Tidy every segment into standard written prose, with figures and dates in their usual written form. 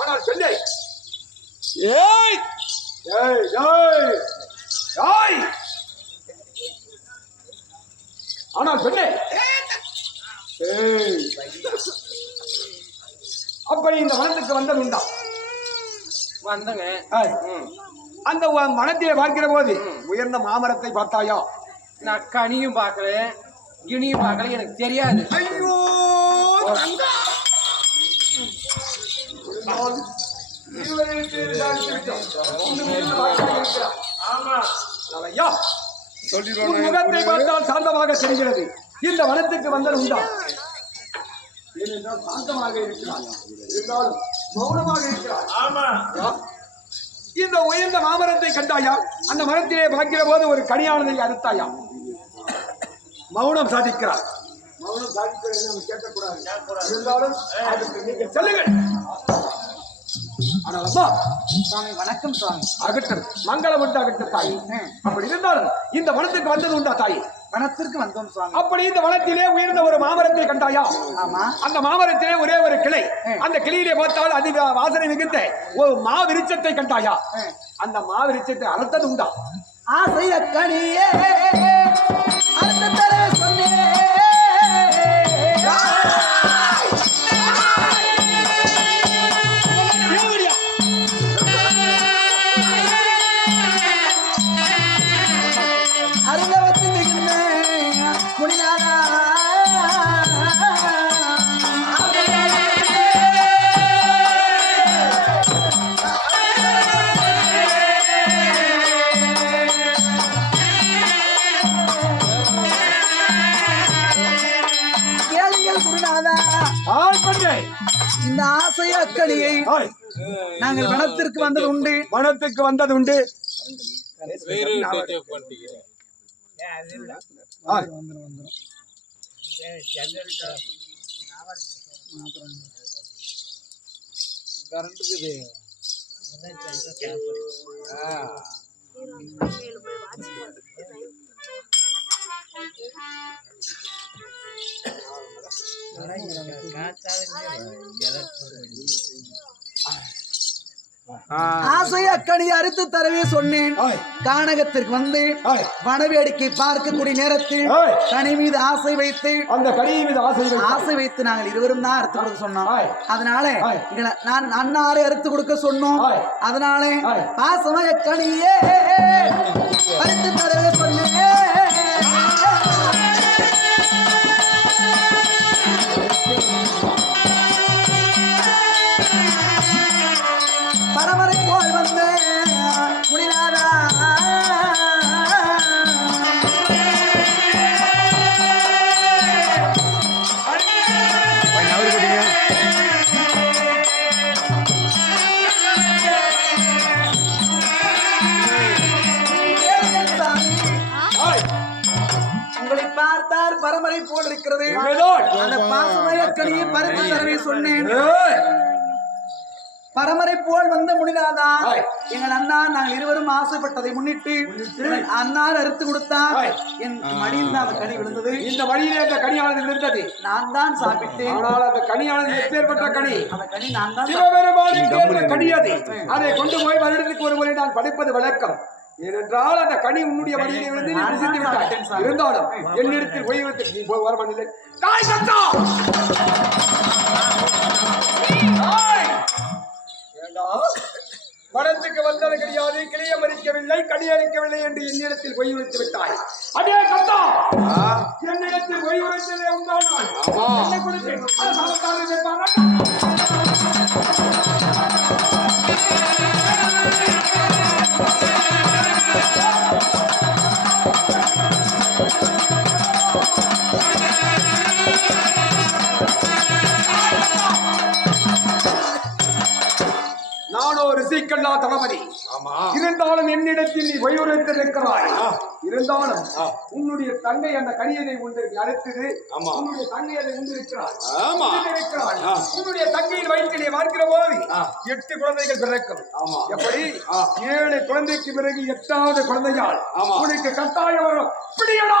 ஆனால் சொல்லு. ஏய் ஏய் ஏய் ஏய் ஆனால் சொல்லு. ஏய் அப்படி இந்த வனத்துக்கு வந்தது உண்டா? வந்தங்க. அந்த மனத்திலே பார்க்கிற போது உயர்ந்த மாமரத்தை பார்த்தாயா? நான் கனியும் பார்க்கறேன், கிணியும் பார்க்கல, எனக்கு தெரியாது. ஐயோ முகத்தை பார்த்தால் சாந்தமாக தெரிகிறது. இந்த வனத்துக்கு வந்தது உண்டா? ஏனென்றால் சாந்தமாக இருக்கிறார், இருந்தாலும் மௌனமாக இருக்கிறார். ஆமா, இந்த உயர்ந்த மாமரத்தை கண்டாயா? அந்த மரத்திலே பார்க்கிற போது ஒரு கனியானதை அறுத்தாயா? மௌனம் சாதிக்கிறார். மௌனம் சாதிக்கிறது நம்ம கேட்கக்கூடாது, இருந்தாலும் அதுக்கு நீங்க சொல்லுங்கள். ஆனால் அம்மா சுவாமி வணக்கம் சுவாமி. அகற்றல் மங்களம் உண்டு அகற்ற தாய். அப்படி இருந்தாலும் இந்த வனத்துக்கு வந்தது உண்டா தாய்? வனத்திற்கு வந்தோம் சுவாமி. அப்படி இந்த வனத்திலே உயர்ந்த ஒரு மாமரத்தை கண்டாயா? ஆமா. அந்த மாமரத்திலே ஒரே ஒரு கிளை, அந்த கிளையிலே பார்த்தால் அது வாசனை மிகுந்த ஒரு மாவிருச்சத்தை கண்டாயா? அந்த மாவிருச்சத்தை அறுத்தது உண்டா? ஆசை அக்கணியே அறுத்து தர சொன்னேன். இந்த ஆசை அக்கணியை நாங்கள் வனத்திற்கு வந்தது உண்டு. வனத்துக்கு வந்தது உண்டு. ஆசை அக்கணியை அறுத்து தரவே சொன்னேன். கானகத்திற்கு வந்து வனவேடிக்கை பார்க்கக்கூடிய நேரத்தில் கனி மீது ஆசை வைத்து, அந்த கனியின் மீது ஆசை வைத்து நாங்கள் இருவரும் தான் அறுத்து கொடுக்க சொன்னோம். அதனால நான் அண்ணாரை அறுத்து கொடுக்க சொன்னோம். அதனால பாசமய கனியே அறுத்து தரவே சொன்னேன். பரமரை போல் வந்து முடியாதா உங்களை பார்த்தார் பரமரை போல் இருக்கிறது. அந்த பாசமய கனியை பறித்து தரவே சொன்னேன். பரமரை போல் வந்த முடியாதா? எங்கள் அண்ணா நாங்கள் இருவரும் ஆசைப்பட்டதை முன்னிட்டு அண்ணார் அறுத்து கொடுத்தார். என் மடியில் அந்த கனி விழுந்தது. இந்த வழியிலே அந்த கனியானது விழுந்தது. நான் தான் சாப்பிட்டேன். ஆனால் அந்த கனியானது எப்பேற்பட்ட கனி? அந்த கனி நான் தான் சிவபெருமானுக்கு கனியாது. அதை கொண்டு போய் வருடத்துக்கு ஒரு முறை நான் படிப்பது வழக்கம். ஏனென்றால் அந்த கனி உன்னுடைய வழியிலே விழுந்து நீ புசித்து விட்டாய். இருந்தாலும் என்னிடத்தில் ஓய்வதற்கு வர மண்ணிலே தாய் சத்தா வனத்துக்கு வந்தது கிடையாது, கிளிய மறிக்கவில்லை, கனி அளிக்கவில்லை என்று என்னிடத்தில் பொய் உரைத்து விட்டாய். அதே கத்தா என்னிடத்தில் பொய் உரைத்ததே உண்டானால் என்னை கொடுத்து ரிஷிக்கல்லா தளபதி. இருந்தாலும் என்னிடத்தில் நீ வயுரைத்திருக்கிறாய். இருந்தாலும் உன்னுடைய தங்கை அந்த கனியனை ஒன்று அழைத்தது. உன்னுடைய தங்கை அதை உண்டிருக்கிறாள். உன்னுடைய தங்கையின் வயிற்றிலே பார்க்கிற போது 8 குழந்தைகள் பிறக்கும். எப்படி 7 குழந்தைக்கு பிறகு 8வது குழந்தையால் உனக்கு கட்டாயம் வரும். பிடியடா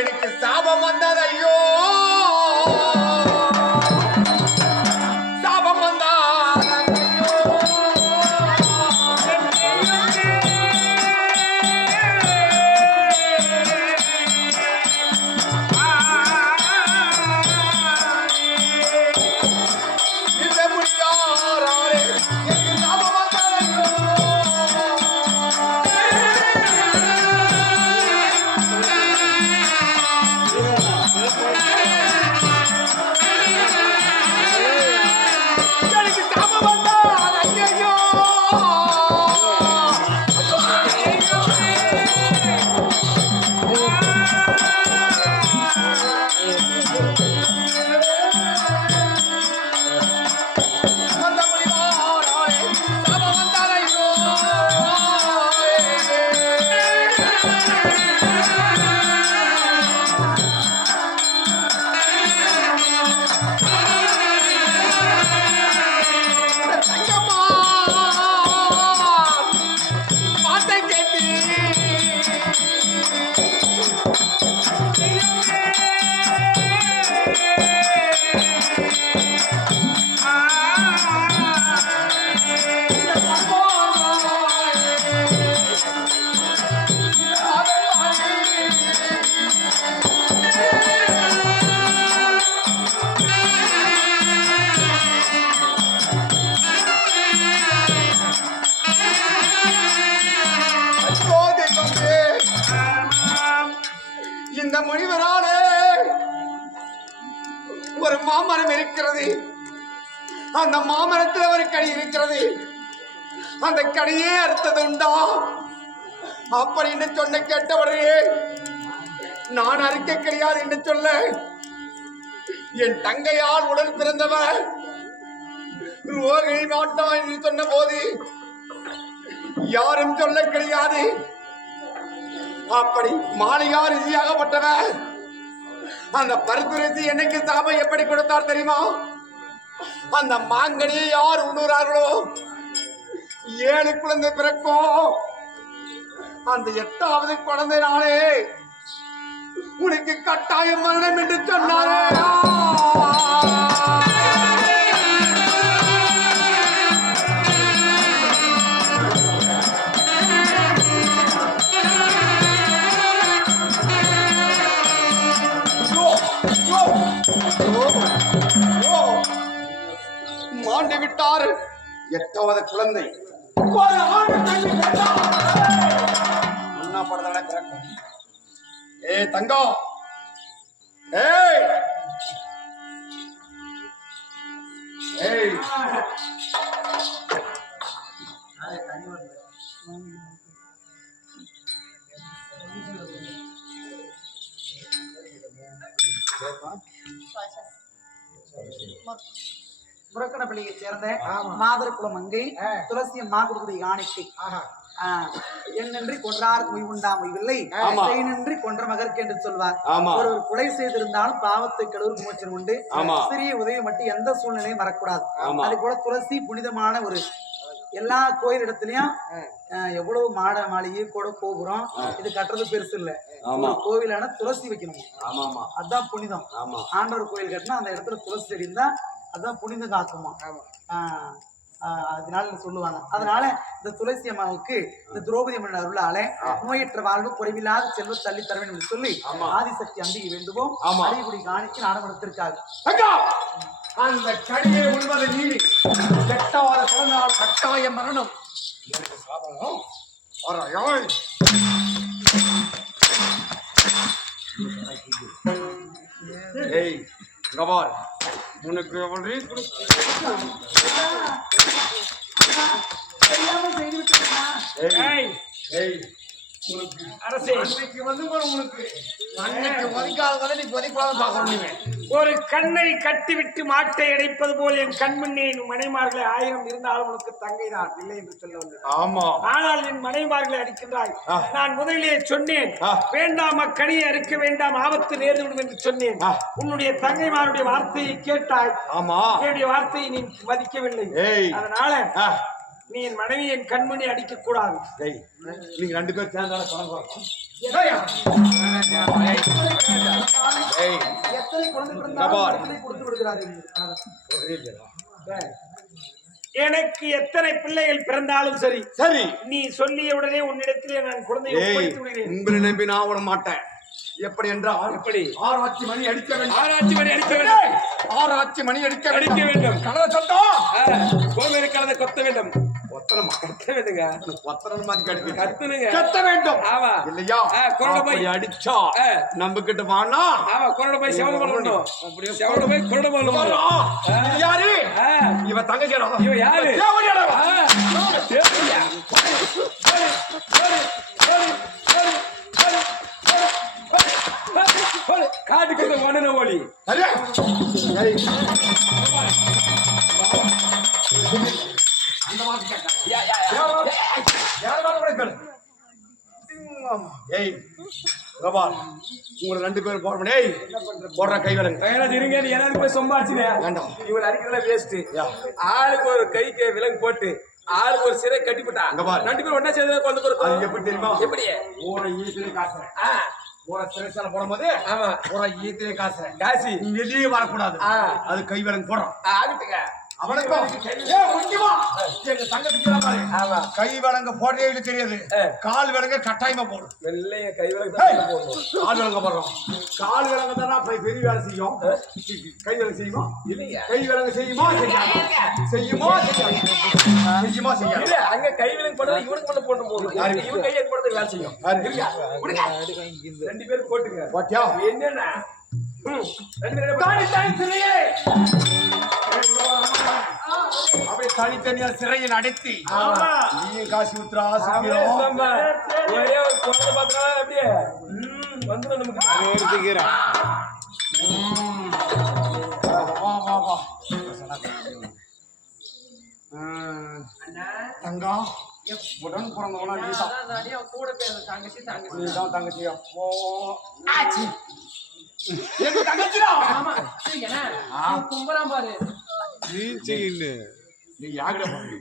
எனக்கு சாபம் வந்தது ஐயோ சாபம் வந்தது ஐயோ இந்த முடியாரே எனக்கு சாபம் வந்தது ஐயோ இந்த முனிவராலே ஒரு மாமரம் இருக்கிறது. அந்த மாமரத்தில் ஒரு கடி இருக்கிறது. அந்த கடியே அறுத்தது உண்டா அப்படின்னு சொன்ன கேட்டவரே நான் அறுக்க கிடையாது என்று சொல்ல என் தங்கையால் உடன் பிறந்தவர் ரோகிணி மாட்டான் என்று சொன்ன போது யாரும் சொல்ல கிடையாது. அப்படி மாளிகார் ரிஷியாகப்பட்டவர் அந்த பருத்துரிசி என்னைக்கு சாபம் எப்படி கொடுத்தார் தெரியுமா? அந்த மாங்கனியை யார் உண்ணுறார்களோ 7 குழந்தை பிறக்கும். அந்த 8வது குழந்தை நாளே உனக்கு கட்டாயம் மரணம் என்று சொன்னாரே. மாண்டு விட்டார் 8வது குழந்தை. ஏ தங்கம், ஏய் ஏய் புறக்கணப்பள்ளியை சேர்ந்த மாதரக்குள மங்கை துளசி அம்மா கொடுக்கூடிய காணிக்கை என்னன்றி கொன்றாருக்கு உய்வுண்டா உய்வில்லை செய்யின்றி கொன்ற மகற்கு என்று சொல்வார். ஒரு கொலை செய்திருந்தாலும் பாவத்தை கழுவுக்கு மோட்சம் உண்டு. சிறிய உதவி மட்டும் எந்த சூழ்நிலையும் வரக்கூடாது. அது போல துளசி புனிதமான ஒரு எல்லா கோயில் இடத்துலயும் எவ்வளவு மாட மாளிகை கூட கோபுரம் இது கட்டுறது பெருசு இல்ல. கோவிலான துளசி வைக்கணும், அதான் புனிதம். ஆண்டவர் கோயில் கட்டினா அந்த இடத்துல துளசி செடி இருந்தா அதான் புனிதம் காக்குமா, அதனால சொல்லுவாங்க. அதனால இந்த துளசி அம்மாவுக்கு இந்த திரௌபதி அம்மன் அருளாலே நோயற்ற வாழ்வு குறைவில்லாத செல்வ தள்ளி தர வேண்டும் என்று சொல்லி ஆதிசக்தி அம்பிகை வேண்டுவோம். அடிப்படி காணிக்கு நாடம் எடுத்திருக்காங்க. அந்த கடியை உண்பதை நீ 8வது பிறந்தால் கட்டாய மரணம். எனக்கு சாதனம் ஏய் கபால் உனக்கு எவ்வளவு அரசே உனக்கு அன்னைக்கு ஒதுக்காத நீ ஒதுக்காத பாக்கணும். ஒரு கண்ணை கட்டிவிட்டு மாட்டை அடைப்பது போல் என் கண்முன்னே என் மனைமார்களை 1000 இருந்தாலும் உனக்கு தங்கை நான் இல்லை என்று சொல்ல வந்தேன். ஆமா. ஆனால் என் மனைமார்களை அடிக்கின்றாய். நான் முதலிலே சொன்னேன், வேண்டாம் அக்கனியை அறுக்க வேண்டாம், ஆபத்து நேர்ந்துவிடும் என்று சொன்னேன். உன்னுடைய தங்கைமாருடைய வார்த்தையை கேட்டாய். ஆமா. என்னுடைய வார்த்தையை நீ மதிக்கவில்லை. அதனால நீ என் மனைவி என் கண்மணி அடிக்க கூடாது. நீங்க 2 பேர் சேர்ந்தால பணம் எத்தனை குழந்தை பிறந்தாலும் கொடுத்து விடுகிறாரு. எனக்கு எத்தனை பிள்ளைகள் பிறந்தாலும் சரி சரி, நீ சொல்லிய உடனே உன்னிடத்திலே நான் குழந்தையை ஒப்படைத்து விடுகிறேன். உங்களை நம்பி நான் விட மாட்டேன். எப்படி என்றால் எப்படி? ஆராய்ச்சி மணி அடிக்க வேண்டும். ஆராய்ச்சி மணி அடிக்க வேண்டும். ஆராய்ச்சி மணி அடிக்க வேண்டும். கலவை சத்தம் கோமேரி கலவை கொத்த வேண்டும். கொத்தனமா? கத்த வேண்டுங்க. கொத்தன மாதிரி கடிக்க கத்துனுங்க. கத்த வேண்டும். ஆமா இல்லையா? கொரட போய் அடிச்சா நம்ம கிட்ட வானா. ஆமா, கொரட போய் செவல பண்ணணும். அப்படியே செவல போய் கொரட பண்ணணும். யாரு இவ? தங்கச்சிடா. இவ யாரு? தேவடியாடா. தேவடியா. காட்டுக்கு வண்ணன ஓலி. அரே சரி, அந்த மாதிரி கேட்டா யார் வாங்க கூட கேளு. ஏய் ரபால், உங்க 2 பேரும் போற மணி. ஏய் போடுற கை விலங்கு. கையில இருங்க. நீ எல்லாரும் போய் சொம்பாச்சுங்க. வேண்டாம், இவங்க அடிக்கிறதெல்லாம் வேஸ்ட். ஆளுக்கு ஒரு கைக்கு விலங்கு போட்டு ஆளுக்கு ஒரு சிறை கட்டிவிட்டா 2 பேரும் ஒண்ணா சேர்ந்து கொண்டு போறது எப்படி தெரியுமா? எப்படி? ஓர ஈத்திலே காசுறேன். ஓர சிறைச்சால போடும்போது ஆமா, ஓர ஈத்திலே காசுறேன். காசி வெளியே வரக்கூடாது. அது கை விலங்கு போடுறோம். ஆகட்டுங்க. அவனுக்கும் முக்கியமா எங்க தங்கத்துக்கு ஆமா, கை விலங்க போடுறே தெரியாது. கால் விலங்க கட்டாயமா போடும். வெள்ளைய கை விலங்கு கால் விலங்க போடுறோம். கால் விலங்க தானே பெரிய வேலை செய்யும். கை விலங்கு செய்யுமா? இல்லையா? கை விலங்கு செய்யுமா? செய்யுமா? செய்யுமா? செய்யாது. அங்க கை விலங்கு போடுறது இவனுக்கு மட்டும் போட்டு போடுறது. இவன் கையை போடுறது வேலை செய்யும். 2 பேரும் போட்டுங்க. பாத்தியா என்னன்னா அப்படி தனித்தனியா சிறையை நடத்தி நீ காசு ஊத்துறா. ஒரே ஒரு குழந்தை பார்த்தா அப்படியே வந்து நமக்கு தங்கா உடன் பிறந்தவனா நீதான். கூட பேர் தங்கச்சி நீதான் தங்கச்சி. அப்போ எங்க தங்கச்சிடா. கும்பலாம் பாரு. நீ யாகிட பாரு.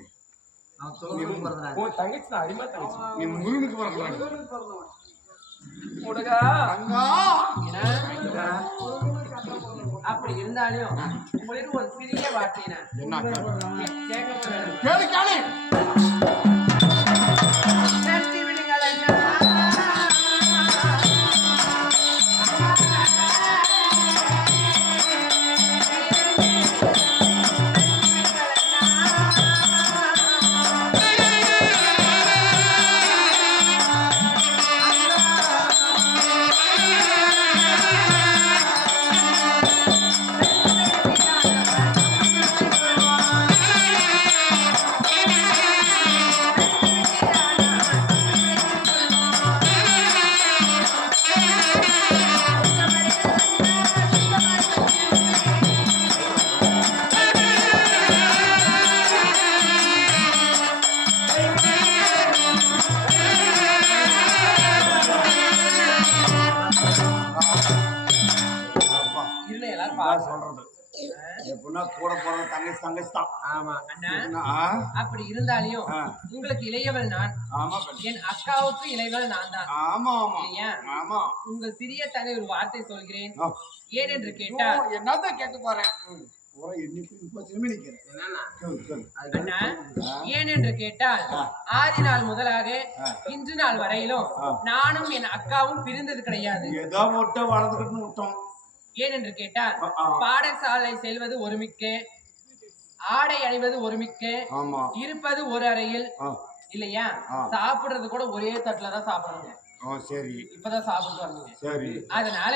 தங்கச்சி தான் அடிமா தங்கச்சி. நீ முருகனுக்கு பிறக்கலாம். தங்கா அப்படி இருந்தாலும் உங்களுக்கு ஒரு சிறிய வார்த்தை என்ன கேட்க கேளு கேளு. சொல்றது எப்படின்னா கூட போறது தங்கச்சி தங்கச்சி தான். ஆமா அண்ணா, அப்படி இருந்தாலும் உங்களுக்கு இளையவள் நான். ஆமா, என் அக்காவுக்கு இளையவள் நான் தான். ஆமா ஆமா ஆமா. உங்க சிறிய தங்கை ஒரு வார்த்தை சொல்கிறேன். ஏன் என்று கேட்டால் என்னதான் கேட்க போறேன். ஏன் என்று கேட்டால் ஆதி நாள் முதலாக இன்று நாள் வரையிலும் நானும் என் அக்காவும் பிரிந்தது கிடையாது. ஏதோ முட்டை வளர்ந்துக்கிட்டு விட்டோம். ஏன் என்று கேட்டால் பாடசாலை செல்வது ஒருமிக்க, ஆடை அணிவது ஒருமிக்க, இருப்பது ஒரு அறையில் இல்லையா, சாப்பிடுறது கூட ஒரே தட்டுல தான் சாப்பிடுறாங்க. சரி இப்பதான் சாப்பிட்டு வந்தீங்க. சரி அதனால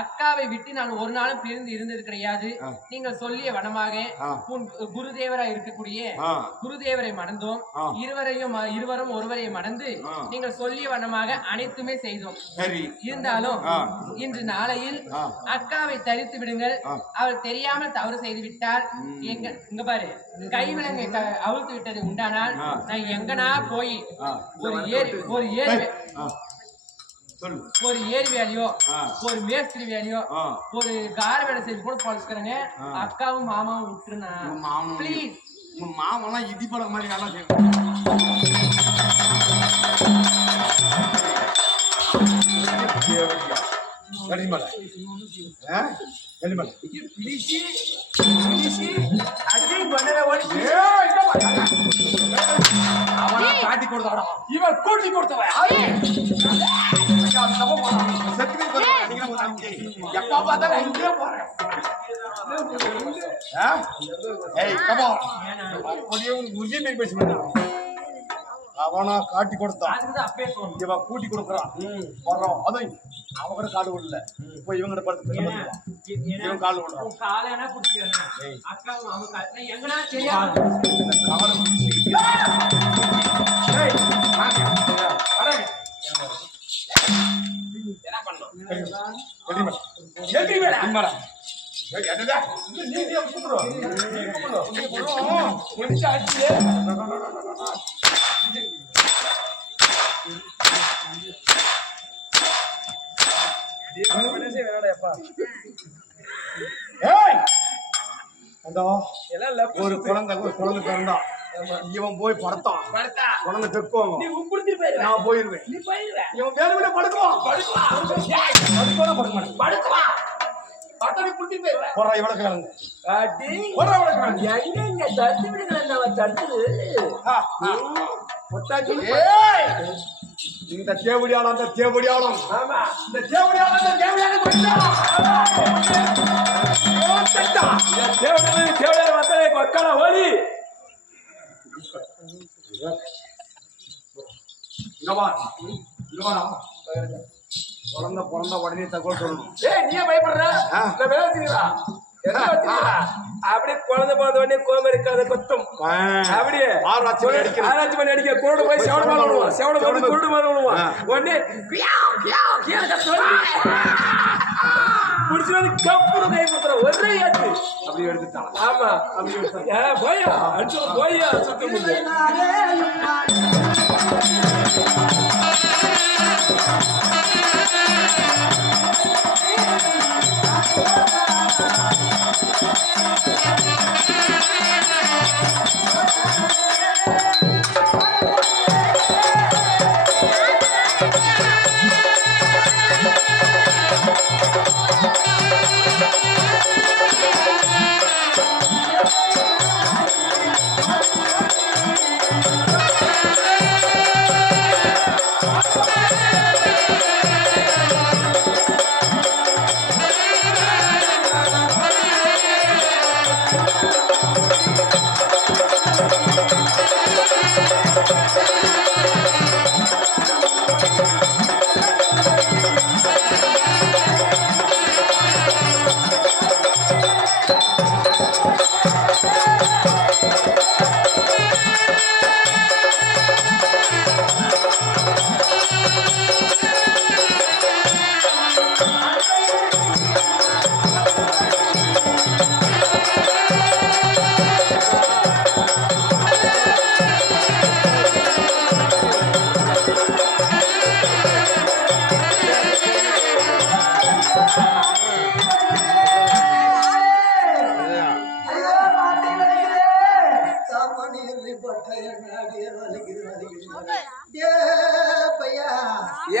அக்காவை விட்டு நான் ஒரு நாளும் பிரிந்து இருந்தது கிடையாது. நீங்கள் சொல்லிய வனமாக உன் குருதேவரா இருக்கக்கூடிய குருதேவரை மணந்தோம். இருவரும் ஒருவரை மணந்து நீங்கள் சொல்லிய வனமாக அனைத்துமே செய்தோம். இருந்தாலும் இன்று நாளையில் அக்காவை தரித்து விடுங்கள். அவள் தெரியாமல் தவறு செய்து விட்டால் இங்க பாரு கைவிலங்கை அவிழ்த்து விட்டது உண்டானால் நான் எங்கனா போய் ஒரு ஏரி வேலையோ ஒரு மேஸ்திரி வேலையோ ஒரு கார் வேலை செய்து கூட பழக்கிறேங்க. அக்காவும் மாமாவும் விட்டுருனா ப்ளீஸ். உங்க மாமெல்லாம் இடிப்பட மாதிரி நல்லா செய்வாங்க. காட்டி கொடுத்தாடா இவன் கூட்டி கொடுத்தவன் எப்ப பார்த்தாலும் இங்கே போறேன். அவனா காட்டி கொடுத்தான் இவன் கூட்டி கொடுக்குறான். வர்றோம் அதுவும் அவங்க காடு விடல. இப்போ இவங்க படுத்து இவன் காடு விடுறான். என்ன பண்ணணும்? ஒரு குழந்தை பிறந்தான். இவன் போய் படுத்தான். குழந்தை பெக்குவாங்க. நான் போயிருவேன். இவன் வேணுமே படுக்குவான். இந்த தேவடியாளம் அந்த தேவடியாளம் இந்த தேவடியாளம் அந்த தேவடியாளம் மக்கள ஓடி பிறந்த உடனே தகவல் சொல்லணும். நீ பயப்படுற அப்படியே குழந்தை பிறந்த உடனே கோம இருக்காத கொத்தும் அப்படியே ஆராய்ச்சி பண்ணி அடிக்க குருடு போய் செவட மேல விடுவான். செவட போய் குருடு மேல விடுவான். உடனே புடிச்சு வந்து கப்புடு கை குத்துற ஒரே ஏத்து அப்படி எடுத்துட்டான். ஆமா அப்படி எடுத்தான். போயா அடிச்சு போயா சுத்த முடியும்.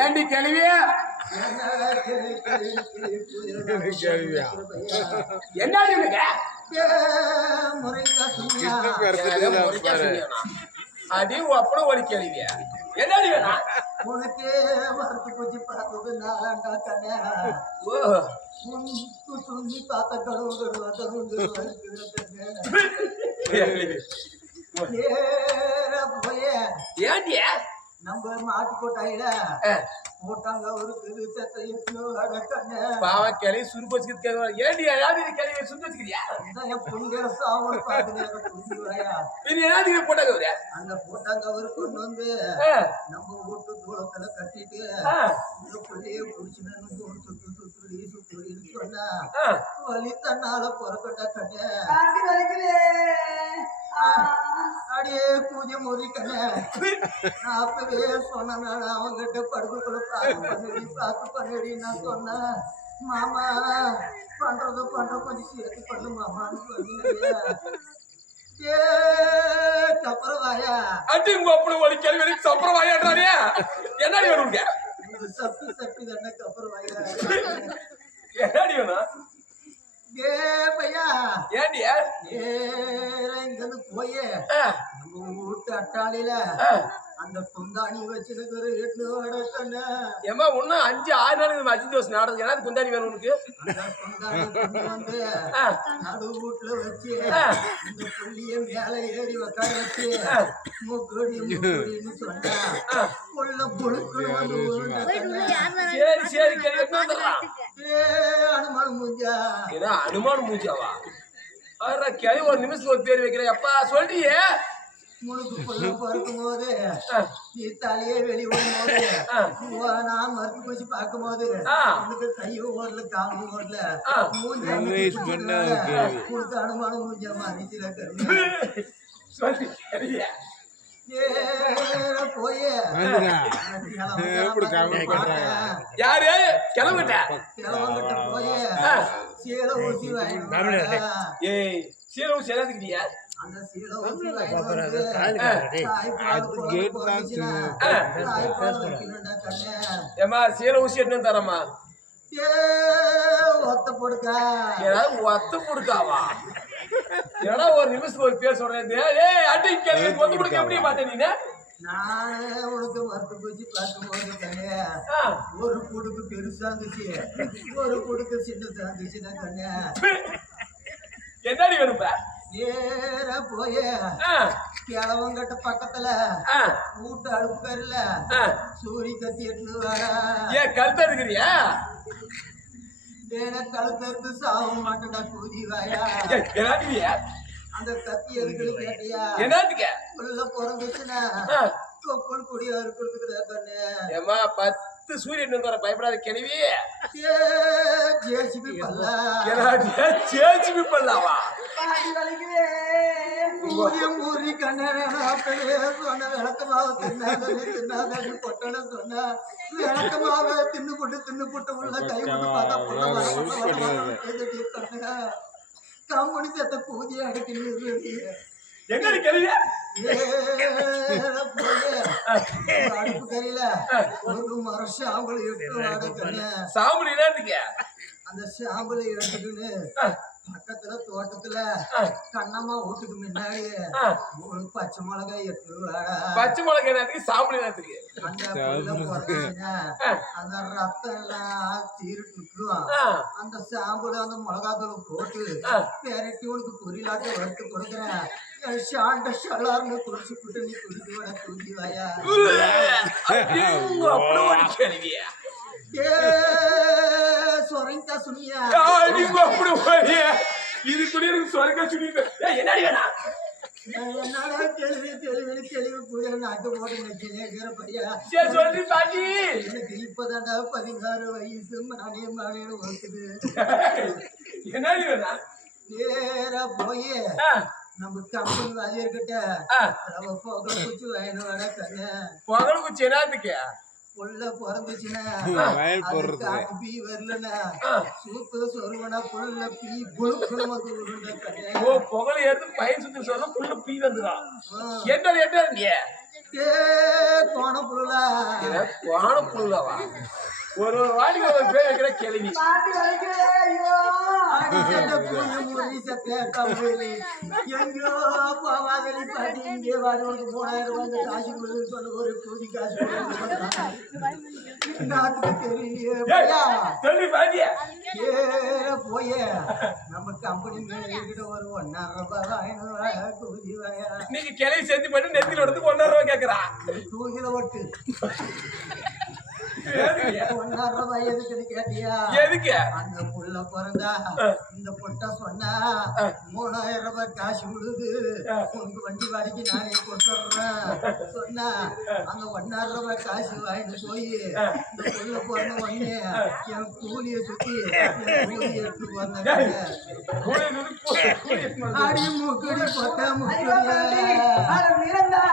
ஏண்டி கேள்வியா என்னடி அடி அப்புறம் ஒரு கேள்வியா என்னடி வேணா உனக்கு மறுத்து பூச்சி பார்த்தது நான் சொல்லி பார்த்த ஏண்டியா நம்ம மாட்டு கொட்டாயில போட்டாங்க ஒரு திரு சத்தை கண்ணு பாவ கிளை சுருக்கு வச்சுக்கிட்டு ஏடி ஏதாவது கிளை சுருக்கு வச்சுக்கிறியா என் பொண்ணு சாவல் பாக்குறேன் பின்ன ஏதாவது போட்டாங்க அவரு அந்த போட்டாங்க அவரு கொண்டு வந்து நம்ம வீட்டு தூளத்துல கட்டிட்டு இந்த பிள்ளைய புடிச்சுன்னு சுத்துடின்னு சொன்னா வலி தன்னால பொறக்கட்ட கண்ணு அடியே பூஜை முறிக்கண்ண அப்பவே சொன்ன அவங்கிட்ட படுப்புக்குள்ள பார்த்து பண்ணடி நான் சொன்னேன் மாமா பண்றத கொஞ்சம் சேர்த்து பண்ணு மாமான்னு சொன்னீங்க அப்புறம் வாயா அடி உங்க அப்படி ஒரு கேள்வி அப்புறம் வாயாடுறாரு என்னடி வேணுங்க சப்பி தானே அப்புறம் வாயா என்னடி வேணும் பையா ஏண்டியா இங்கிருந்து போயே நம்ம வீட்டு அட்டாளில அந்த குந்தாணி வச்சிருக்கிற ஏமா இன்னும் 5-6 நாளுக்கு 5 தோசை நாடகம் ஏதாவது குந்தாணி வேணும் உனக்கு வந்து நடு வீட்டுல வச்சு இந்த புள்ளிய மேல ஏறி உக்கார வச்சு மூக்குடின்னு சொன்னா உள்ள புழுக்குன்னு வந்து சரி கேள்வி அனுமானம் மூஞ்சா ஏன்னா அனுமானம் மூஞ்சாவா கேள்வி ஒரு நிமிஷத்துக்கு ஒரு பேர் வைக்கிறேன் அப்பா சொல்லியே முழுக்கு பொல்ல பறக்கும் போது நீ தலையே வெளிவிடும் போது நான் மறுத்து போச்சு பார்க்கும் போது உனக்கு கையும் ஓடல காமும் ஓடல உனக்கு அனுமானம் மூஞ்ச மாறிச்சிட போய் யாரு கிளம்பிட்ட போய் சீலை ஊசி வாங்கி ஏய் சீலை ஊசி எல்லாத்துக்கிட்டியா அந்த சீலை ஊசி வாங்கி ஏமா சீலை ஊசி எடுத்து தரமா ஒத்த பொடுக்கா ஏதாவது ஒத்த பொடுக்காவா ஏன்னா ஒரு நிமிஷத்துக்கு ஒரு பேர் சொல்றேன் ஏய் அடி கேள்வி ஒத்த பொடுக்க எப்படி பார்த்தேன் நீங்க நான் உனக்கு மறுத்து போச்சு பார்க்கும்போது ஒரு பொடுக்கு பெருசா இருந்துச்சு ஒரு பொடுக்கு சின்னதா இருந்துச்சுன்னா கண்ணே என்னடி வேணுப்ப நேரா போய் கிழவங்கிட்ட பக்கத்துல வீட்டு அடுப்பு கருல சூரி கத்தி எட்டு வாடா ஏன் கருத்தா இருக்கிறியா கழுத்தறுத்து சாக மாட்டேடா கூதி வாயா அந்த கத்தி எதுக்குன்னு கேட்டியா என்னத்துக்க உள்ள பிறந்துச்சுன்னா தொப்புள் குடியா இருக்கிறதுக்கு கண்ணு ஏமா 10 சூரியன் வர பயப்படாத கிணவி ஜேசிபி பல்லா ஜேசிபி பல்லாவா ஊரி கண்ணே சொன்ன விளக்கமாவ தின்னாதன்னு பொட்டன சொன்ன விளக்கமாவ தின்னு போட்டு உள்ள கை போட்டு பார்த்தா பொண்ணு கம்பெனி சேர்த்த பூஜையா அடிக்கணும் எங்க கேள்வி அடுப்பு கரையில ஒரு மரம் சாம்பல் எடுத்து சாம்பல் என்னத்துக்க அந்த சாம்பலை எடுத்துக்கின்னு பக்கத்துல தோட்டத்துல கண்ணம்மா வீட்டுக்கு முன்னாடி ஒரு பச்சை மிளகாய் எடுத்து பச்சை மிளகாய் என்னத்துக்கு சாம்பல் என்னத்துக்கு அந்த ரத்தம் எல்லாம் தீரிட்டு நிற்கும் அந்த சாம்பல் அந்த மிளகாத்தூள் போட்டு பெரட்டி உனக்கு பொரியலாட்ட வறுத்து கொடுக்குறேன் ஷாண்ட ஷலார்னு குடிச்சு விட்டு நீ குடிச்சு விட தூக்கி வாயா சொரங்கா சுனியா இது கூட எனக்கு சொரங்கா சுனியா என்னடி வேணா என்னடா தெளிவு புரியல நாட்டு போட்டு நினைக்கிறேன் சொல்லி பாட்டி எனக்கு இப்பதான்டா 16 வயசு மானே ஓட்டுது என்னடி வேணா நேரா போய் நம்ம கம்பெனி வாதியர்கிட்ட புகழ குச்சி வாங்கினு வர கண்ணு புகழ குச்சி என்னத்துக்கு புள்ள பிறந்துச்சுன்னா பீ வரலன்னா சூப்பு சொருவனா புள்ள பீ புழுக்கணும் வந்து விடுங்க கண்ணு புகழ எடுத்து பையன் சுத்தி சொல்ல புள்ள பீ வந்துடும் என்ன கோண புள்ளா கோண புள்ளவா ஒரு வாடிக்கை ஒரு பேர் வைக்கிற கேள்வி மாட்டி வலிக்குதே, ஐயோ. எங்கோ போவாதடி பாட்டி இங்கே வாடகைக்கு 3000 ரூபாய் காசு கொடுன்னு சொல்ல ஒரு கூலி காசு நாட்டுக்கு தெரியல சொல்லி பாத்தியா போய நம்ம கம்பெனி மேல இருக்கிற ஒரு 1.5 ரூபாய் கூலி வாயா நீங்க கிளவி சேர்த்து போயிட்டு நெத்தில எடுத்து 1.5 ரூபாய் கேக்குறா தூக்கில ஓட்டு 1.5 ரூபாய் எதுக்குன்னு கேட்டியா எதுக்கு அந்த புள்ள பிறந்தா இந்த பொட்டா சொன்னா 3000 ரூபாய் காசு விடுது உனக்கு வண்டி வாடகைக்கு நானே கொடுத்துட்றேன் சொன்னா அந்த 1.5 ரூபாய் காசு வாங்கிட்டு போய் இந்த புள்ள பிறந்த உடனே என் கூலியை சுத்தி கூலி எடுத்துட்டு வந்தாங்க அடி முக்குடி பொட்டா ஐயோ, தம்பி, முக்குடி அட நிரந்தா.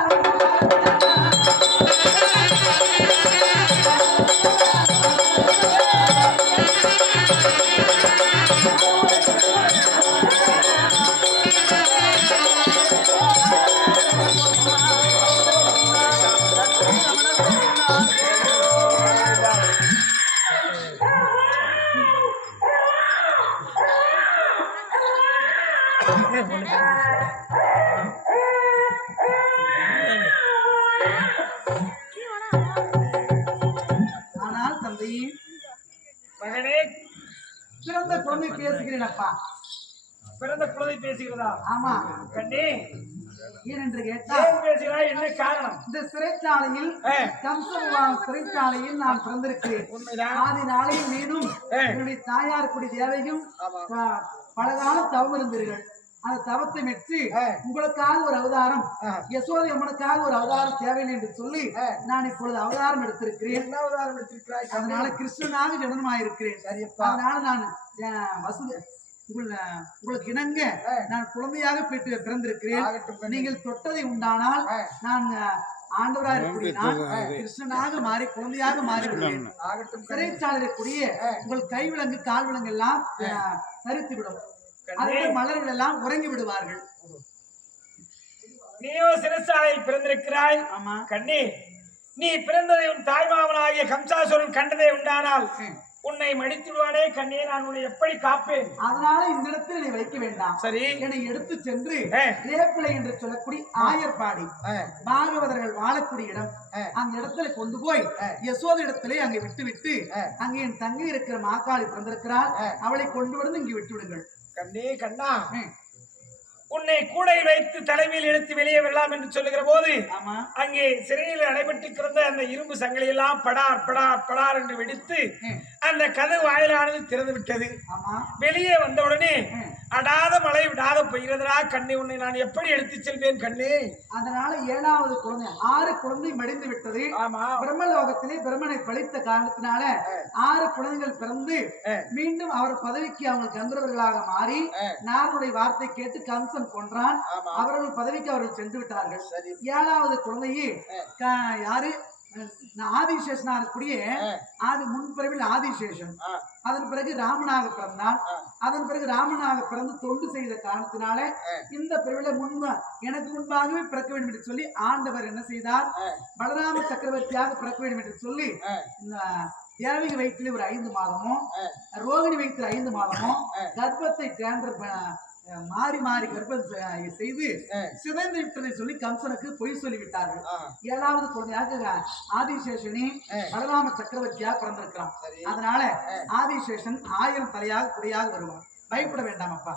ஆனால் தந்தை மகனே பிறந்த குழந்தை பேசுகிறேன் அப்பா. பிறந்த குழந்தை பேசுகிறதா ஆமா, கண்ணே ஏனென்று கேட்டால் ஏன் பேசுகிறாய் என்ன காரணம் இந்த சிறைச்சாலையில் கம்சபுரம் சிறைச்சாலையில் நான் பிறந்திருக்கிறேன். உண்மைதான். ஆதி நாளையில் நீனும் என்னுடைய தாயார் குடி தேவையும் பலகால தவம் இருந்தீர்கள். அந்த தவத்தை மெச்சு உங்களுக்காக ஒரு அவதாரம், யசோதை அம்மனுக்காக ஒரு அவதாரம் தேவையில்லை என்று சொல்லி நான் இப்பொழுது அவதாரம் எடுத்திருக்கிறேன். என்ன அவதாரம் எடுத்திருக்கிறாய் அதனால கிருஷ்ணனாக ஜனனமாயிருக்கிறேன். அதனால நான் வசதி உங்களுக்கு இணங்க நான் குழந்தையாக பிறந்திருக்கிறேன். நீங்கள் தொட்டதை உண்டானால் நான் ஆண்டவராக இருக்கக்கூடிய நான் கிருஷ்ணனாக மாறி குழந்தையாக மாறிவிடுவேன். சிறைச்சாலையில் கூடிய உங்கள் கைவிலங்கு கால் விலங்கு எல்லாம் தரித்து விடும். அதோட மலர்கள் எல்லாம் உறங்கி விடுவார்கள். நீயோ சிறைச்சாலையில் பிறந்திருக்கிறாய். ஆமா கண்ணே, நீ பிறந்ததை உன் தாய்மாமனாகிய கம்சாசுரன் கண்டதை உண்டானால் உன்னை மடித்துடுவானே. கண்ணே, நான் உன்னை எப்படி காப்பேன்? அதனால இந்த இடத்தில் நீ வைக்க வேண்டாம். சரி, என்னை எடுத்து சென்று வேப்பிலை என்று சொல்லக்கூடிய ஆயர்பாடி பாகவதர்கள் வாழக்கூடிய இடம், அந்த இடத்துல கொண்டு போய் யசோத இடத்திலே அங்கே விட்டு அங்கே என் தங்கை இருக்கிற மாக்காளி பிறந்திருக்கிறாள், அவளை கொண்டு வந்து இங்கே விட்டு விடுங்கள். கண்ணே கண்ணா, உன்னை கூடையில் வைத்து தலைமையில் எடுத்து வெளியே வரலாம் என்று சொல்லுகிற போது அங்கே சிறையில் அடைபட்டு கிடந்த அந்த இரும்பு சங்கிலி எல்லாம் படார் படார் படார் என்று வெடித்து அந்த கதவு வாயிலானது திறந்து விட்டது. வெளியே வந்தவுடனே அடாத மழை விடாத பெய்கிறதா கண்ணே, உன்னை நான் எப்படி எடுத்து செல்வேன் கண்ணே? அதனால 7வது குழந்தை 6 குழந்தை மடிந்து விட்டது. பிரம்மலோகத்திலே பிரம்மனை பழித்த காரணத்தினால 6 குழந்தைகள் பிறந்து மீண்டும் அவர் பதவிக்கு அவங்க கந்தர்வர்களாக மாறி நாரனுடைய வார்த்தை கேட்டு கம்சன் கொன்றான். அவர்கள் பதவிக்கு அவர்கள் சென்று விட்டார்கள். 7வது குழந்தையே யாரு? ஆதிசேஷனா இருக்கக்கூடிய ஆதி முன்பிறவில் ஆதிசேஷன். அதன் பிறகு ராமனாக பிறந்தான். அதன் பிறகு ராமனாக பிறந்து தொண்டு செய்த காரணத்தினால இந்த பிறவில எனக்கு முன்பாகவே பிறக்க வேண்டும் என்று சொல்லி ஆண்டவர் என்ன செய்தார்? பலராம சக்கரவர்த்தியாக பிறக்க வேண்டும் என்று சொல்லி தேவகி வயிற்றில் ஒரு 5 மாதமும் ரோகிணி வயிற்றில் 5 மாதமும் கர்ப்பத்தை மாறி மாறி கர்ப்பம் செய்து சிதைந்து விட்டதை சொல்லி கம்சனுக்கு பொய் சொல்லிவிட்டார்கள். 7வது குழந்தையாக ஆதிசேஷனே பலராம சக்கரவர்த்தியாக பிறந்திருக்கிறான். அதனால ஆதிசேஷன் 1000 தலையாக குடியாக வருவான். பயப்பட வேண்டாம் அப்பா.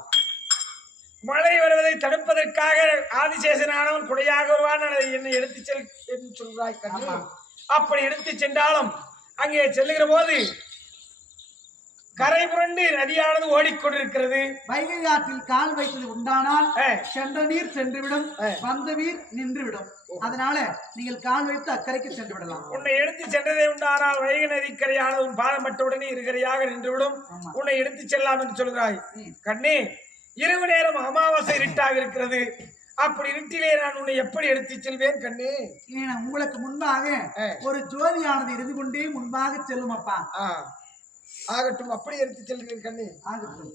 மழை வருவதை தடுப்பதற்காக ஆதிசேஷனானவன் குடையாக வருவான். என்னை எடுத்து செல் என்று சொல்றாய் கண்ணே. அப்படி எடுத்து சென்றாலும் அங்கே செல்லுகிற போது கரை புரண்டு நதியானது ஓடிக்கொண்டிருக்கிறது. வைகை ஆற்றில் கால் வைத்தது உண்டானால் சென்ற நீர் சென்றுவிடும், வந்த நீர் நின்றுவிடும். அதனால நீங்கள் கால் வைத்து அக்கறைக்கு சென்று விடலாம். உன்னை எடுத்து சென்றதை உண்டானால் வைகை நதிக்கரையானது உன் பாதம் பட்டவுடனே இருகரையாக நின்றுவிடும். உன்னை எடுத்து செல்லலாம் என்று சொல்கிறாய் கண்ணே. இரவு நேரம் அமாவாசை இருட்டாக இருக்கிறது. அப்படி இருட்டிலே நான் உன்னை எப்படி எடுத்து செல்வேன் கண்ணே? உங்களுக்கு முன்பாக ஒரு ஜோதியானது இருந்து கொண்டே முன்பாக செல்லும் அப்பா. ஆகட்டும், அப்படி எடுத்து செல்கிறேன் கண்ணே. ஆகட்டும்.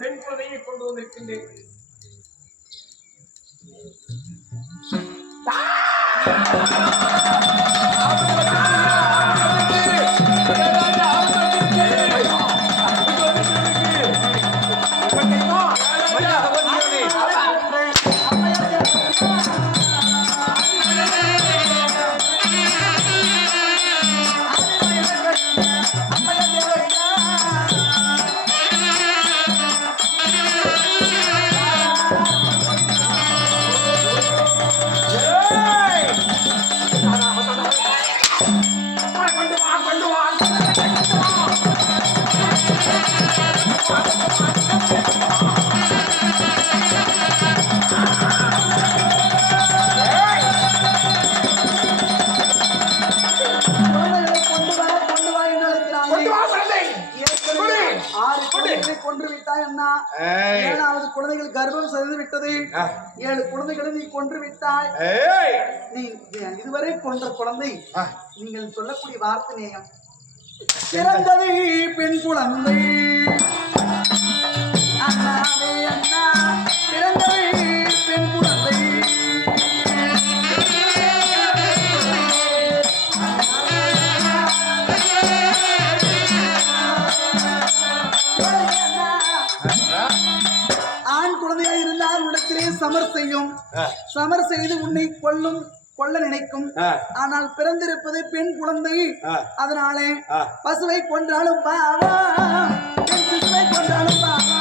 பெண் குழந்தையை கொண்டு வந்திருக்கின்றேன். கொன்று விட்டாய் அண்ணா. 7வது குழந்தைகள் கர்ப்பம் சரிந்து விட்டது. 7 குழந்தைகளை நீ கொன்று விட்டாய். நீ இதுவரை கொன்ற குழந்தை நீங்கள் சொல்லக்கூடிய வார்த்தை நேயம். பிறந்தது பெண் குழந்தை அண்ணாவே அண்ணா, பிறந்தது பெண் குழந்தை. ஆண் குழந்தையாக இருந்தால் உடத்திலே சமர் செய்யும், சமர் செய்து உன்னை கொல்ல நினைக்கும். ஆனால் பிறந்திருப்பது பெண் குழந்தை. அதனாலே பசுவை கொன்றாலும் பாவா, பெண் சிசுவை கொன்றாலும் பாவா.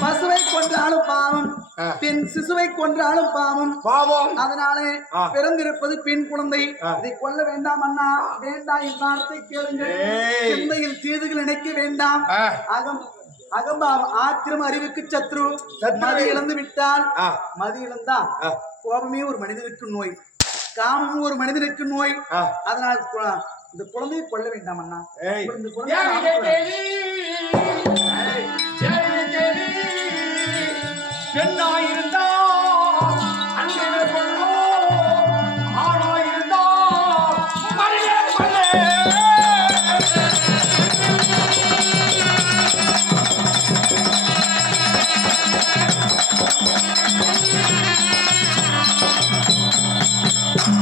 பசுவை கொன்றாலும் பாவம், பெண் சிசுவை கொன்றாலும் பாவம். அதனாலே பிறந்திருப்பது பெண் குழந்தை. இதை கொல்ல வேண்டாம் அண்ணா, வேண்டாம். என் வார்த்தை கேளுங்கள். சிந்தையில் தீதுகள் நினைக்க வேண்டாம். அகம்பாவம் ஆத்திரம் அறிவுக்கு சத்ரு. மதி இழந்து விட்டால், மதி இழந்தா கோபமே ஒரு மனிதனுக்கு நோய், காமமும் ஒரு மனிதனுக்கு நோய். அதனால் இந்த குழந்தையை கொல்ல வேண்டாம் அண்ணா. இந்த பெண்ணாயிருந்தா அங்கே கொள்ளோ, ஆணாயிருந்தா மரியே கொள்ளே.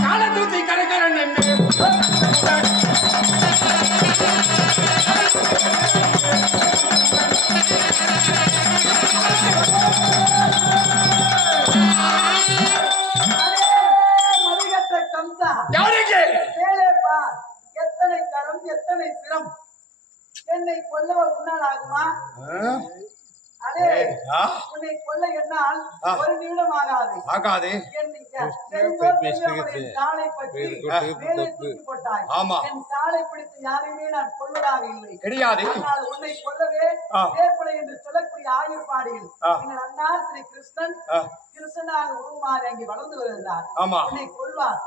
காலத்தூத்தி கரைக்கிறேன் என்று எத்தனை கரம் எத்தனை சிரம், என்னை கொல்ல உன்னால் ஆகுமா? அடே, உன்னை கொல்ல என்னால் ஒரு நிமிடம் ஆகாது. காலை பற்றி மேலே தூக்கி போட்டாய். என் காலை பிடித்து யாரையுமே நான் கொல்வதாக இல்லை கிடையாது. ஆனால் உன்னை கொல்லவே வேப்பலை என்று சொல்லக்கூடிய ஆயுர்பாடியில் எங்கள் அண்ணா ஸ்ரீ கிருஷ்ணன் கிருஷ்ணனாக உருமாறி அங்கே வளர்ந்து வருகிறார். உன்னை கொல்வார்.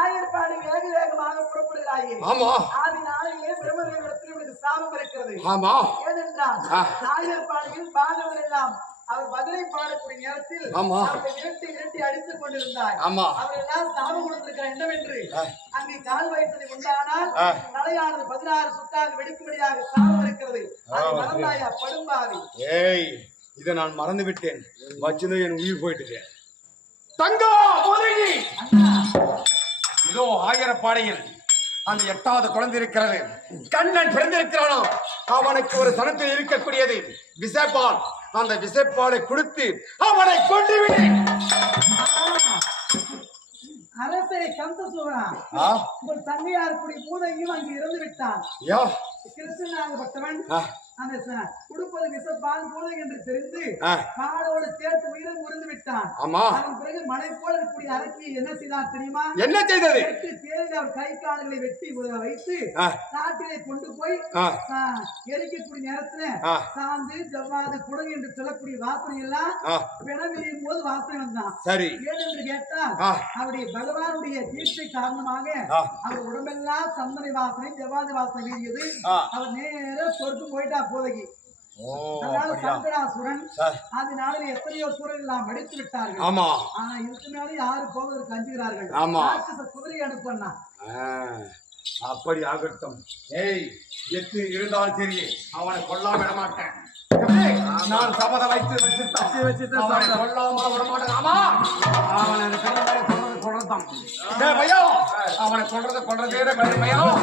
ஆயர்பாடி வேக வேகமாக புறப்படுகிறாயே. ஆதி நாளிலே பிரம்மதேவரிடத்தில் உனக்கு சாபம் இருக்கிறது. ஏனென்றால் ஆயர்பாடியில் பாகவர் எல்லாம் அவர் பதிலை பாடக்கூடிய நேரத்தில் இரட்டி அடித்துக் கொண்டிருந்தார். அவரெல்லாம் சாபம் கொடுத்திருக்கிறார். என்னவென்று அங்கே கால் வைத்ததை உண்டானால் தலையானது 16 சுத்தாக வெடிக்கும்படியாக சாபம் இருக்கிறது. அது மறந்தாயா படும்பாவி? இதை நான் மறந்து விட்டேன். வச்சுதான் என் உயிர் போயிட்டு. தங்கா ஒதுங்கி இதோ ஆயிரப்பாடையில் அந்த 8வது குழந்தை இருக்கிறது. கண்ணன் பிறந்திருக்கிறானோ அவனுக்கு ஒரு சனத்தில் இருக்கக்கூடியது விசைப்பால். அந்த விசைப்பாலை கொடுத்து அவனை கொண்டு விடு. அரசே கந்தசூரா உங்கள் தங்கையார் கூடிய பூதையும் அங்கு இறந்து விட்டான். கிருஷ்ணனாகப்பட்டவன் அந்த கொடுப்பது விசப்பான் பூதை என்று தெரிந்து காலோடு சேர்த்து உயிரை முறிந்து விட்டான். அதன் பிறகு மலை போல இருக்கக்கூடிய அரக்கியை என்ன செய்தார் தெரியுமா? என்ன செய்தது? தேரில் அவர் கை கால்களை வெட்டி வைத்து காட்டிலே கொண்டு போய் எரிக்கக்கூடிய நேரத்துல சாந்து ஜவ்வாது குடகு என்று சொல்லக்கூடிய வாசனை எல்லாம் பிணவிலியும் போது வாசனை வந்தான். சரி, ஏனென்று கேட்டால் அவருடைய பகவானுடைய தீட்சை காரணமாக அவர் உடம்பெல்லாம் சந்தனை வாசனை ஜவ்வாது வாசனை வீசியது. அவர் நேர சொர்க்கம் போயிட்டா போதகி. அதனால சங்கடாசுரன் அதனால எத்தனையோ சூரன் எல்லாம் மடித்து விட்டார்கள். ஆனா இதுக்கு மேலே யாரு போவதற்கு அஞ்சுகிறார்கள். குதிரை அனுப்பா அப்படி ஆகட்டும். ஏய், எத்து இருந்தாலும் சரி, அவனை கொல்லாம விட மாட்டேன். நான் சபதம் வச்சு கொல்லாம விட மாட்டேன். ஆமா, அவனை கொள்றதான் பயம். அவனை கொள்றதே பயம்.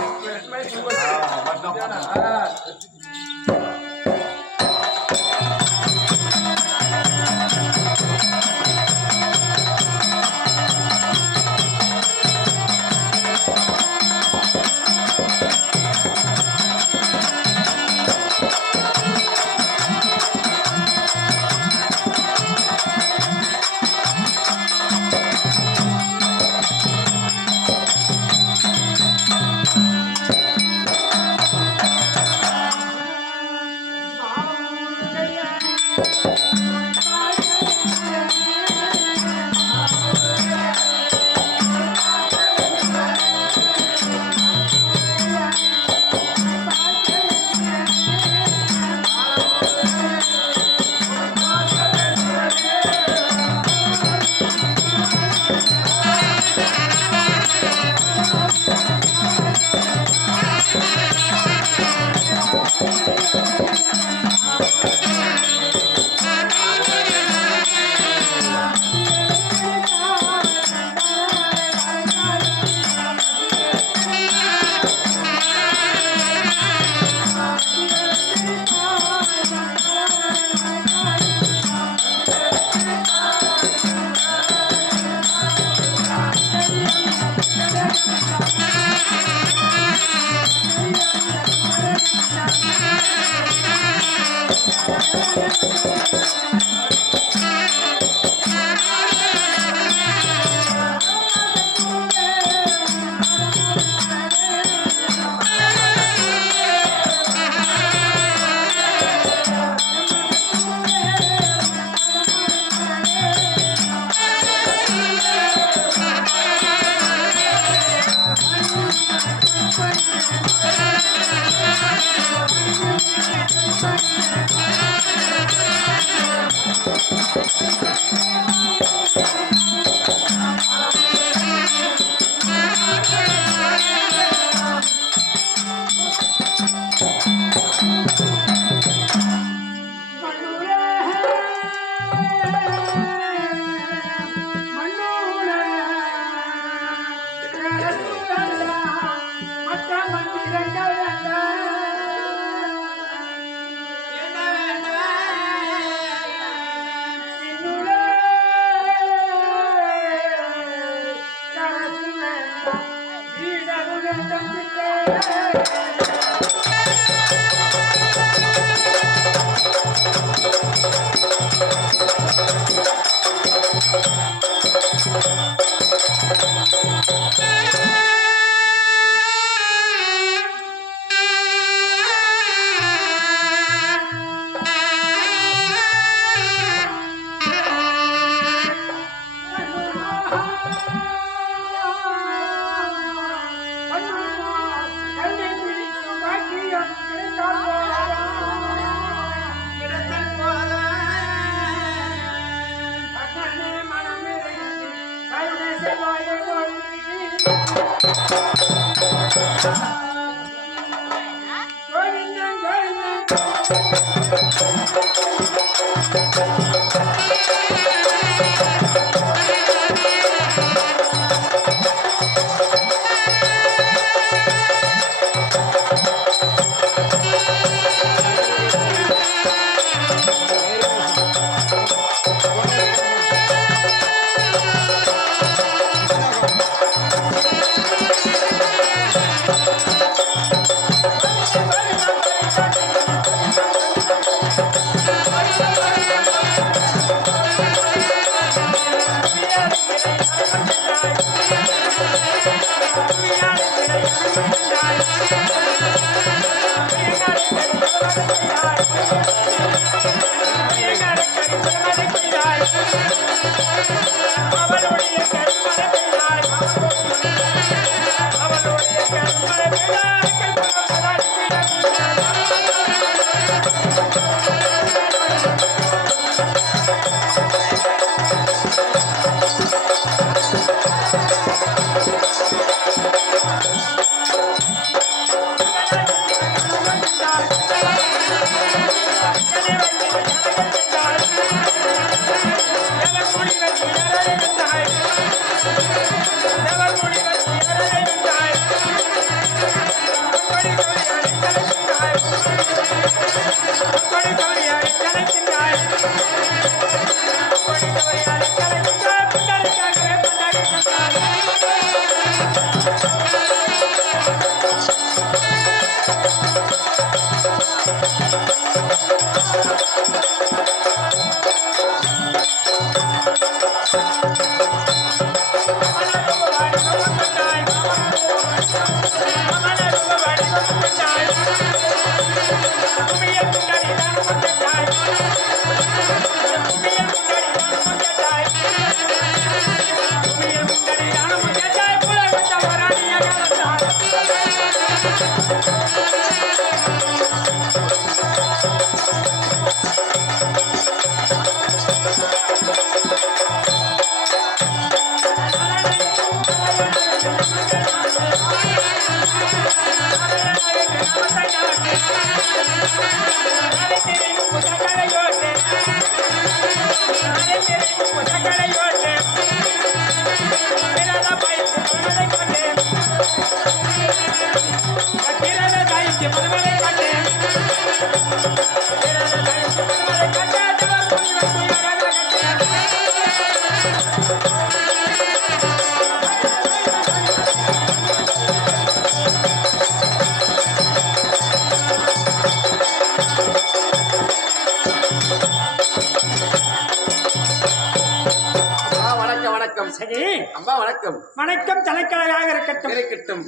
அம்மா வணக்கம். வணக்கம். தலைக்கலையாக இருக்கட்டும் இருக்கட்டும்.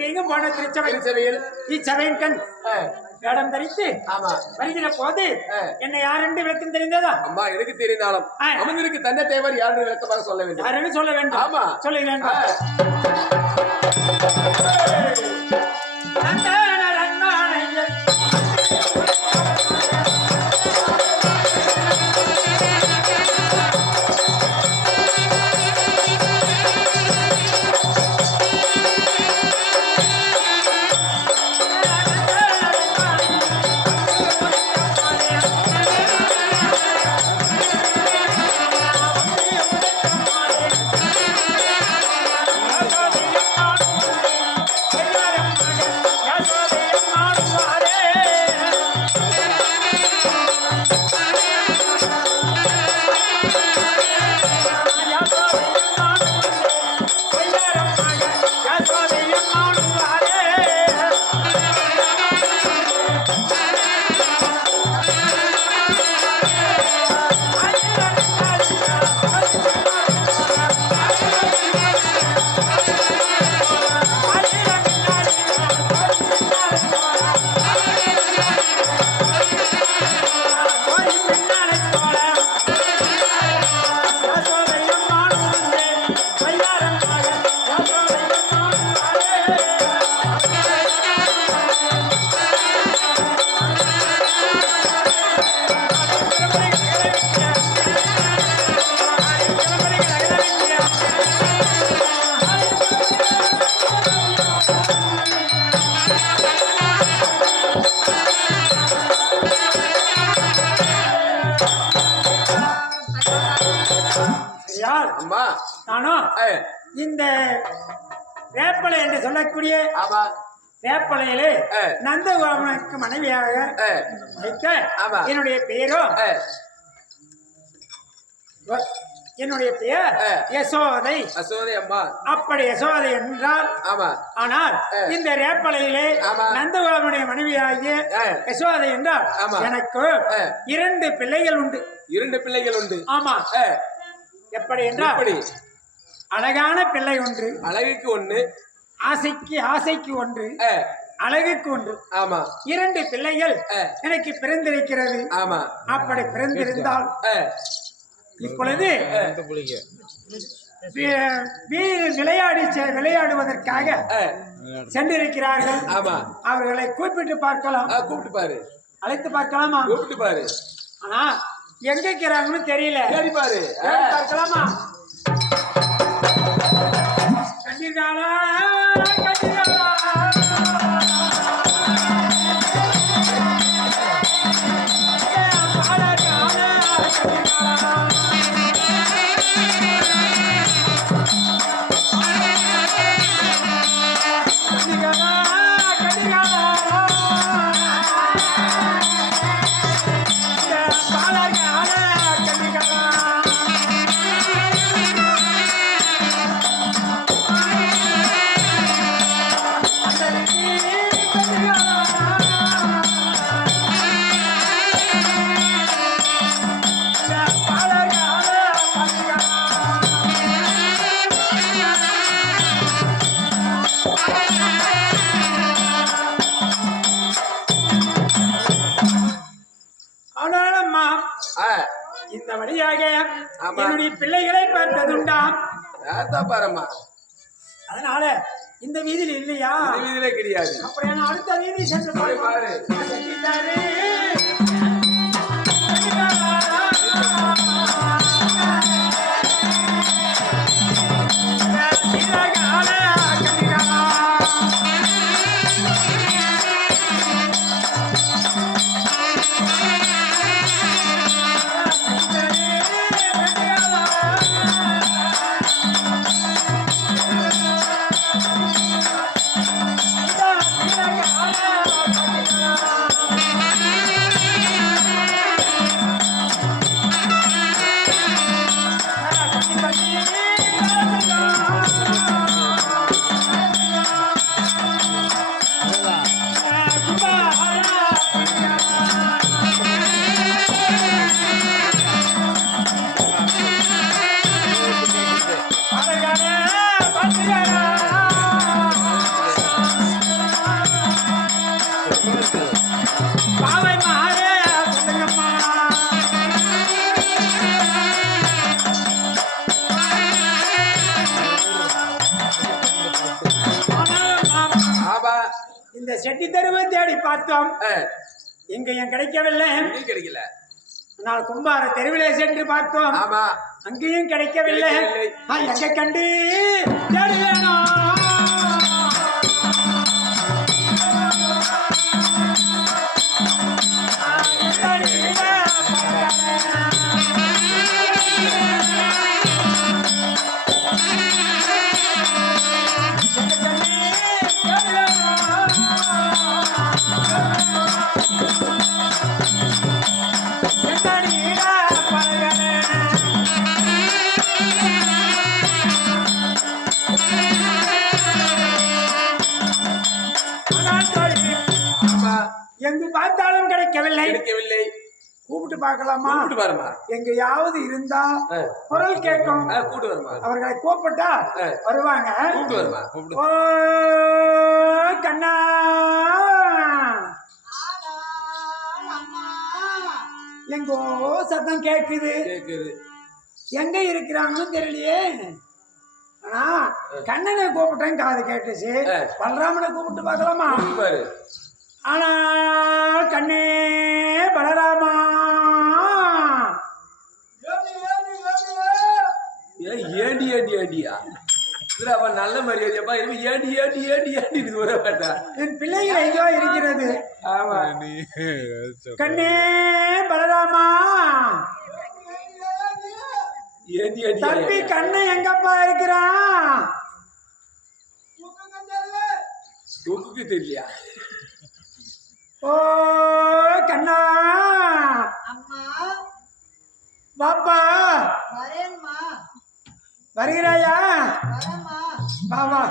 நீங்க போன திருச்சபையில் இச்சபையின் கண் வேடம் தரித்து வருகிற போது என்ன யார் என்று விளக்கம் தெரிந்ததா? அம்மா எனக்கு தெரிந்தாலும் அமர்ந்திருக்கு தந்தை தேவர் யாருன்னு விளக்கமாக சொல்ல வேண்டும். யாருன்னு சொல்ல வேண்டும். ஆமா சொல்லுகிறேன். நானும் இந்த வேப்பலை என்று சொல்லக்கூடிய வேப்பலையிலே நந்தகோபனுக்கு மனைவியாக வைக்க என்னுடைய பெயரும் என்னுடைய பெயர் யசோதை. அம்மா அப்படி யசோதை என்றால் ஆனால் இந்த ரேப்பலையிலே நந்தகோபனுடைய மனைவியாகிய யசோதை என்றால் எனக்கு 2 பிள்ளைகள் உண்டு. 2 பிள்ளைகள் உண்டு. ஆமா. எப்படி என்றால் அழகான பிள்ளை ஒன்று, அழகுக்கு ஒன்று, ஆசைக்கு ஒன்று, அழகுக்கு ஒன்று. ஆமா. 2 பிள்ளைகள் எனக்கு பிறந்திருக்கிறது. ஆமா. அப்படி பிறந்திருந்தால் இப்பொழுது விளையாடுவதற்காக சென்றிருக்கிறார்கள். அவர்களை கூப்பிட்டு பார்க்கலாம். கூப்பிட்டு பாரு. அழைத்து பார்க்கலாமா? கூப்பிட்டு பாரு. ஆனா எங்க இருக்கிறாங்கன்னு தெரியல. சரி பாரு. பார்க்கலாமா? கண்டிப்பாளா கண்டிப்பாளா இந்த வழியாக ஆமா. என்னுடைய பிள்ளைகளை பார்த்ததுண்டா? பாரம்மா அதனால இந்த வீதியில் இல்லையா? வீதியிலே கிடையாது. அப்படியே அடுத்த வீதி சென்று போய் பாரு. சென்றாரு. இந்த செட்டி தெருவை தேடி பார்த்தோம், எங்கேயும் கிடைக்கவில்லை. கிடைக்கல. நான் கும்பார தெருவிலே சென்று பார்த்தோம், ஆமா அங்கேயும் கிடைக்கவில்லை. எங்க கண்டு தேடுவேனோ? எங்கு பார்த்தாலும் கிடைக்கவில்லை. கூப்பிட்டு பார்க்கலாமா? பாருமா. எங்கேயாவது இருந்தா குரல் கேட்கும். கூட்டு வருமா. அவர்களை கூப்பிட்டா வருவாங்க. கூப்பிட்டு வருமா. ஓ கண்ணா, எங்கோ சத்தம் கேக்குது. எங்க இருக்கிறாங்கன்னு தெரியலையே. ஆனா கண்ணனை கூப்பிட்டேன், காது கேட்டுச்சு. பலராமனை கூப்பிட்டு பார்க்கலாமா? ஆனா கண்ணே பலராமா, ஏண்டி ஏண்டி ஏண்டியா அவன் நல்ல மரியாதையப்பா ஏண்டி ஏண்டி ஏண்டி ஏண்டி வர மாட்டான். என் பிள்ளைகள் எங்கோ இருக்கிறது. ஆமா கண்ணே பலராமா, ஏண்டி ஏண்டி தம்பி கண்ணன் எங்கப்பா இருக்கிறான்? தூக்குக்கு தெரியலையா? ஓ கண்ணா, பாப்பா வருகிறாயா? பாபா